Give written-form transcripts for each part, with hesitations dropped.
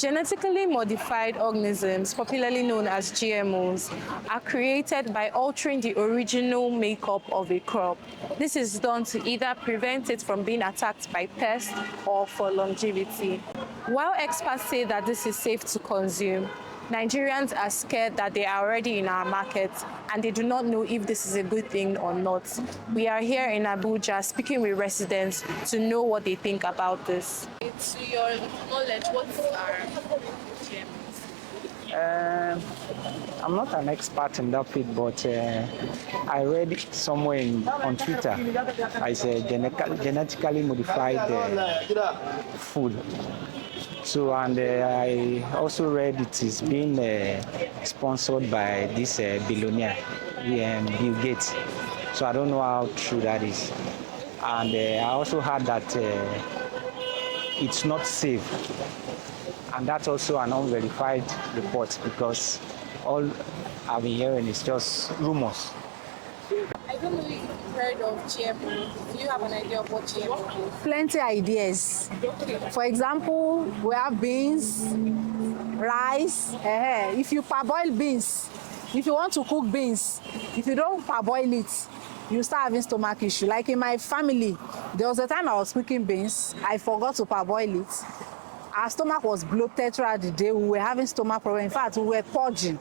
Genetically modified organisms, popularly known as GMOs, are created by altering the original makeup of a crop. This is done to either prevent it from being attacked by pests or for longevity. While experts say that this is safe to consume, Nigerians are scared that they are already in our market and they do not know if this is a good thing or not. We are here in Abuja speaking with residents to know what they think about this. To your knowledge, what are GMOs? I'm not an expert in that field, but I read it somewhere on Twitter. It's a genetically modified food. So, and I also read it is being sponsored by this billionaire, Bill Gates. So I don't know how true that is. And I also heard that it's not safe. And that's also an unverified report because all I've been hearing is just rumors. I don't know if you've heard of GMO. Do you have an idea of what GMO is? Plenty ideas. For example, we have beans, rice. If you parboil beans, if you want to cook beans, if you don't parboil it, you start having stomach issue. Like in my family, there was a time I was cooking beans, I forgot to parboil it. Our stomach was bloated throughout the day. We were having stomach problems. In fact, we were purging.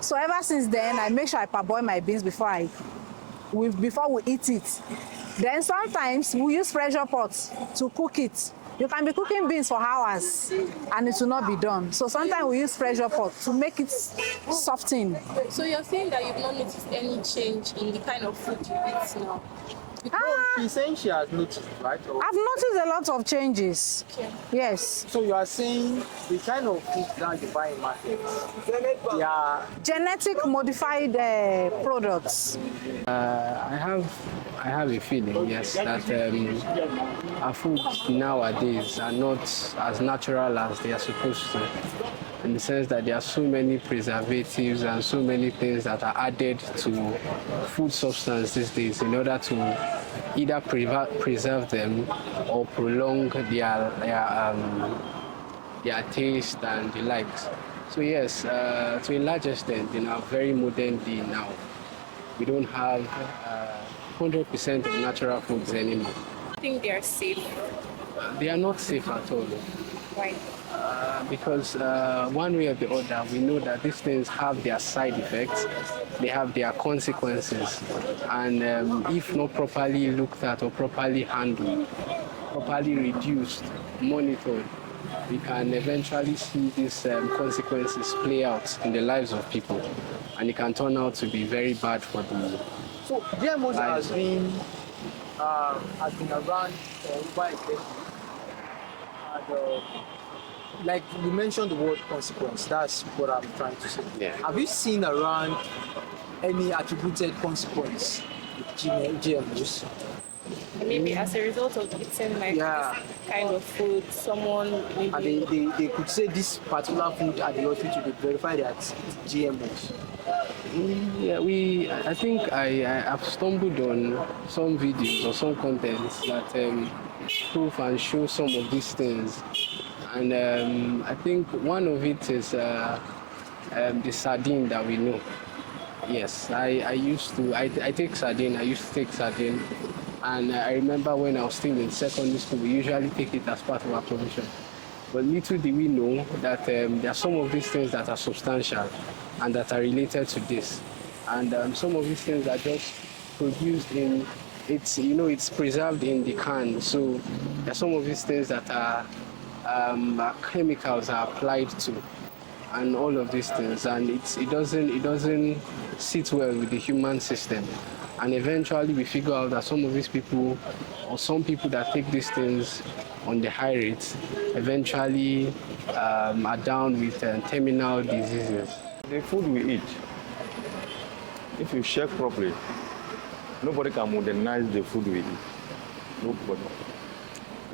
So ever since then, I make sure I parboil my beans before we eat it. Then sometimes we use pressure pots to cook it. You can be cooking beans for hours and it will not be done. So sometimes we use pressure pot to make it soften. So you're saying that you've not noticed any change in the kind of food you eat now? She's saying she has noticed, right? I've noticed a lot of changes. Okay. Yes. So you are saying the kind of food that you buy in markets, they are Genetic modified products. I have a feeling, yes, that our foods nowadays are not as natural as they are supposed to, in the sense that there are so many preservatives and so many things that are added to food substance these days in order to either preserve them or prolong their taste and the likes. So yes, to a large extent, in our very modern day now, we don't have 100% of natural foods anymore. I think they are safe. They are not safe at all. Why? Because one way or the other, we know that these things have their side effects, they have their consequences, and if not properly looked at or properly handled, properly reduced, monitored, we can eventually see these consequences play out in the lives of people, and it can turn out to be very bad for the so GMOs has been around for over a decade. And, like you mentioned the word consequence, that's what I'm trying to say. Yeah. Have you seen around any attributed consequence with GMOs? Maybe as a result of eating like this kind of food, someone maybe... And they could say this particular food at the hospital to verify that it's GMOs. Yeah, I think I have stumbled on some videos or some contents that prove and show some of these things. And I think one of it is the sardine that we know. Yes, I take sardine, I used to take sardine. And I remember when I was still in secondary school, we usually take it as part of our provision. But little do we know that there are some of these things that are substantial and that are related to this. And some of these things are just produced in, it's preserved in the can. So there are some of these things that are chemicals are applied to, and all of these things, and it doesn't sit well with the human system. And eventually we figure out that some of these people, or some people that take these things on the high rates, eventually are down with terminal diseases. The food we eat, if you check properly, nobody can modernize the food we eat. Nobody.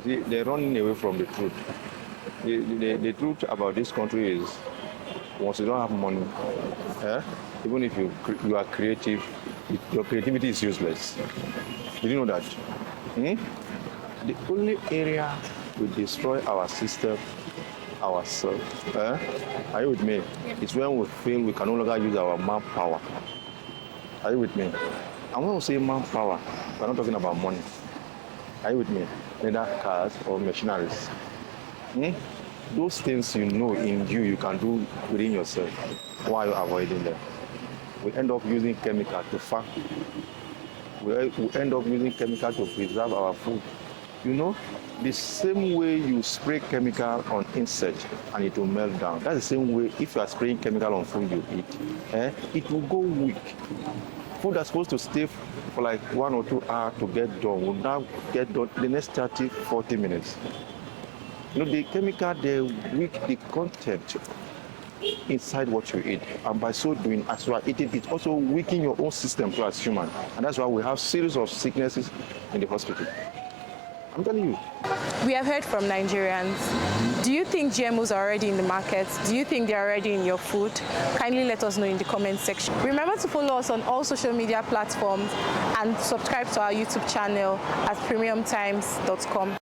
See, they're running away from the truth. The truth about this country is, once you don't have money, even if you are creative, your creativity is useless. Did you know that? The only area we destroy our system ourselves. Are you with me? It's when we feel we can no longer use our manpower. Are you with me? And when we say manpower, we're not talking about money. Are you with me? Neither cars or machineries. Those things you know in you can do within yourself. Why are you avoiding them? We end up using chemicals to farm. We end up using chemicals to preserve our food. You know, the same way you spray chemical on insect and it will melt down. That's the same way if you are spraying chemical on food you eat, it will go weak. Food that's supposed to stay for like 1 or 2 hours to get done will now get done in the next 30, 40 minutes. You know, the chemical, they weak the content inside what you eat. And by so doing, as you are eating, it also weaken your own system too as human. And that's why we have series of sicknesses in the hospital. I'm telling you. We have heard from Nigerians. Do you think GMOs are already in the market? Do you think they're already in your food? Kindly let us know in the comment section. Remember to follow us on all social media platforms and subscribe to our YouTube channel at premiumtimes.com.